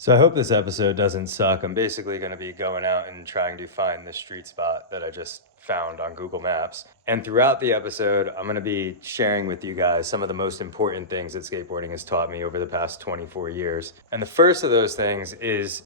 So I hope this episode doesn't suck. I'm basically going to be going out and trying to find the street spot that I just found on Google Maps. And throughout the episode, I'm going to be sharing with you guys some of the most important things that skateboarding has taught me over the past 24 years. And the first of those things is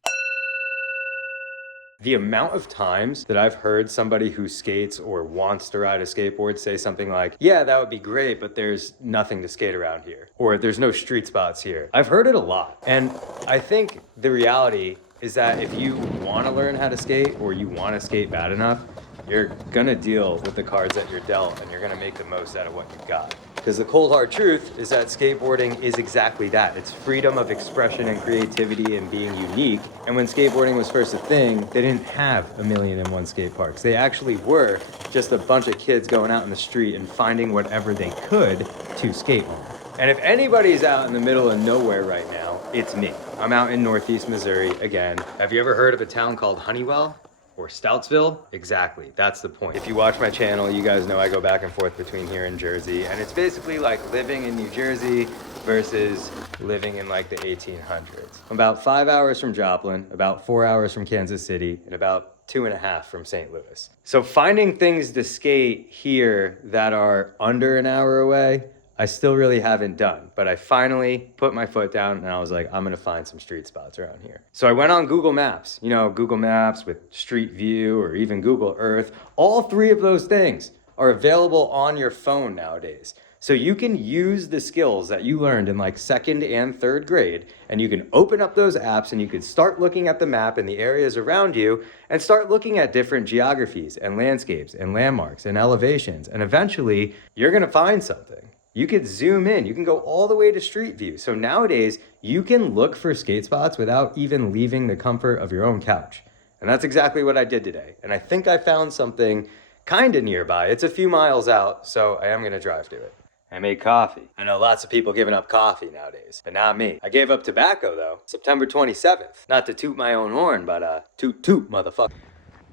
the amount of times that I've heard somebody who skates or wants to ride a skateboard say something like, yeah, that would be great, but there's nothing to skate around here, or there's no street spots here. I've heard it a lot. And I think the reality is that if you want to learn how to skate or you want to skate bad enough, you're gonna deal with the cards that you're dealt and you're gonna make the most out of what you've got. Because the cold hard truth is that skateboarding is exactly that. It's freedom of expression and creativity and being unique. And when skateboarding was first a thing, they didn't have 1,000,001 skate parks. They actually were just a bunch of kids going out in the street and finding whatever they could to skate on. And if anybody's out in the middle of nowhere right now, it's me. I'm out in Northeast Missouri again. Have you ever heard of a town called Honeywell? Or Stoutsville? Exactly, that's the point. If you watch my channel, you guys know I go back and forth between here and Jersey, and it's basically like living in New Jersey versus living in like the 1800s. I'm about 5 hours from Joplin, about 4 hours from Kansas City, and about 2.5 from St. Louis. So finding things to skate here that are under an hour away, I still really haven't done, but I finally put my foot down and I was like, I'm gonna find some street spots around here. So I went on Google Maps, Google Maps with Street View or even Google Earth. All three of those things are available on your phone nowadays. So you can use the skills that you learned in like 2nd and 3rd grade, and you can open up those apps and you can start looking at the map and the areas around you and start looking at different geographies and landscapes and landmarks and elevations. And eventually you're gonna find something. You could zoom in, you can go all the way to Street View. So nowadays, you can look for skate spots without even leaving the comfort of your own couch. And that's exactly what I did today. And I think I found something kind of nearby. It's a few miles out, so I am gonna drive to it. I made coffee. I know lots of people giving up coffee nowadays, but not me. I gave up tobacco though, September 27th. Not to toot my own horn, but toot toot, motherfucker.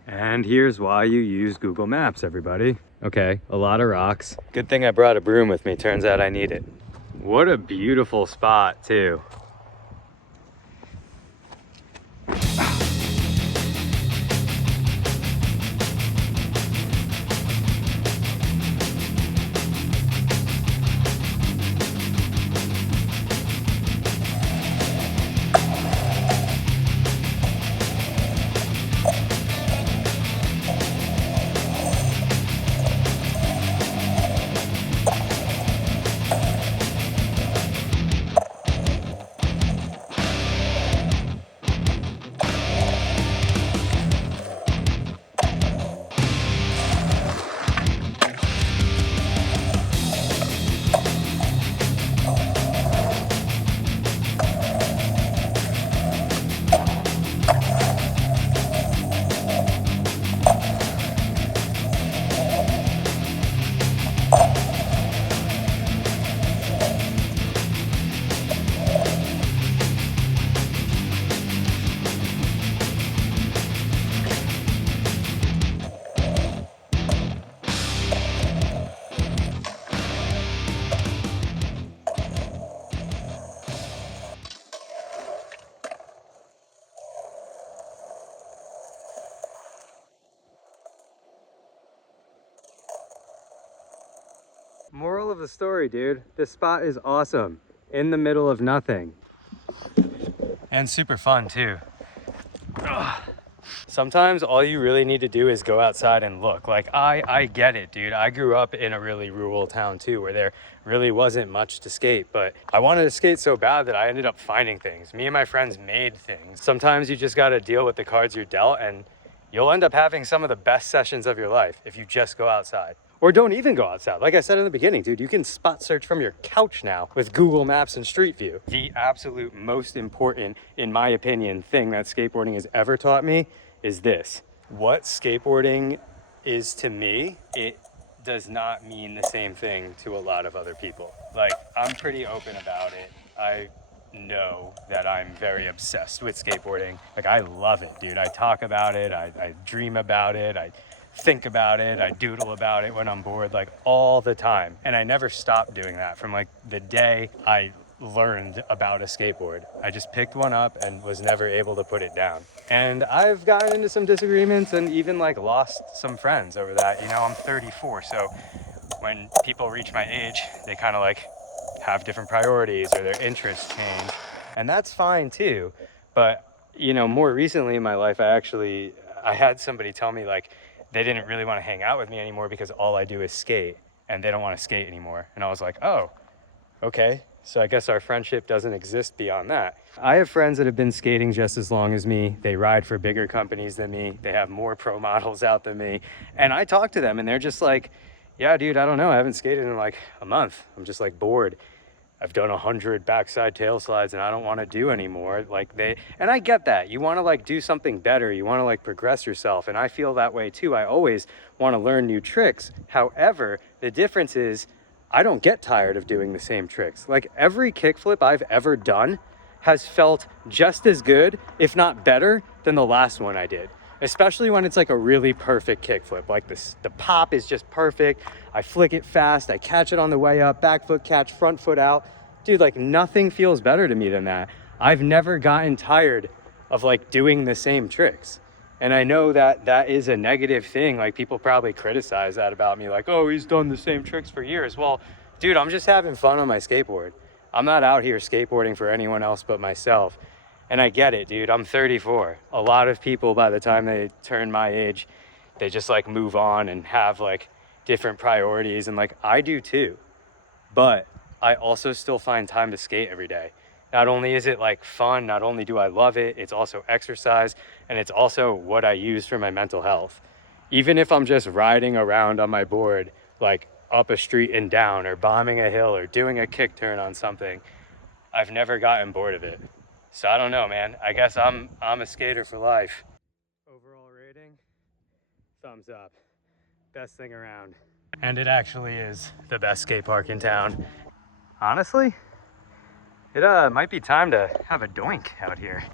And here's why you use Google Maps, everybody. Okay, a lot of rocks. Good thing I brought a broom with me. Turns out I need it. What a beautiful spot, too. Moral of the story, dude, this spot is awesome. In the middle of nothing. And super fun too. Ugh. Sometimes all you really need to do is go outside and look. Like I get it, dude. I grew up in a really rural town too, where there really wasn't much to skate, but I wanted to skate so bad that I ended up finding things. Me and my friends made things. Sometimes you just gotta deal with the cards you're dealt, and you'll end up having some of the best sessions of your life if you just go outside. Or don't even go outside. Like I said in the beginning, dude, you can spot search from your couch now with Google Maps and Street View. The absolute most important, in my opinion, thing that skateboarding has ever taught me is this. What skateboarding is to me, it does not mean the same thing to a lot of other people. Like, I'm pretty open about it. I know that I'm very obsessed with skateboarding. Like, I love it, dude. I talk about it, I dream about it, I think about it, I doodle about it when I'm bored, like all the time. And I never stopped doing that from like the day I learned about a skateboard. I just picked one up and was never able to put it down. And I've gotten into some disagreements and even like lost some friends over that. You know, I'm 34, so when people reach my age, they kind of like have different priorities or their interests change. And that's fine too. But, you know, more recently in my life, I had somebody tell me like they didn't really want to hang out with me anymore because all I do is skate and they don't want to skate anymore. And I was like, oh, okay. So I guess our friendship doesn't exist beyond that. I have friends that have been skating just as long as me. They ride for bigger companies than me. They have more pro models out than me. And I talk to them and they're just like, yeah, dude, I don't know. I haven't skated in like a month. I'm just like bored. I've done 100 backside tail slides and I don't want to do anymore. And I get that. You want to like do something better. You want to like progress yourself. And I feel that way too. I always want to learn new tricks. However, the difference is I don't get tired of doing the same tricks. Like every kickflip I've ever done has felt just as good, if not better, than the last one I did. Especially when it's like a really perfect kickflip. Like the pop is just perfect. I flick it fast. I catch it on the way up, back foot catch, front foot out. Dude, like nothing feels better to me than that. I've never gotten tired of like doing the same tricks. And I know that that is a negative thing. Like people probably criticize that about me. Like, oh, he's done the same tricks for years. Well, dude, I'm just having fun on my skateboard. I'm not out here skateboarding for anyone else but myself. And I get it, dude. I'm 34. A lot of people, by the time they turn my age, they just like move on and have like different priorities. And like I do too. But I also still find time to skate every day. Not only is it like fun, not only do I love it, it's also exercise and it's also what I use for my mental health. Even if I'm just riding around on my board, like up a street and down or bombing a hill or doing a kick turn on something, I've never gotten bored of it. So I don't know, man. I guess I'm a skater for life. Overall rating, thumbs up. Best thing around. And it actually is the best skate park in town. Honestly, it might be time to have a doink out here.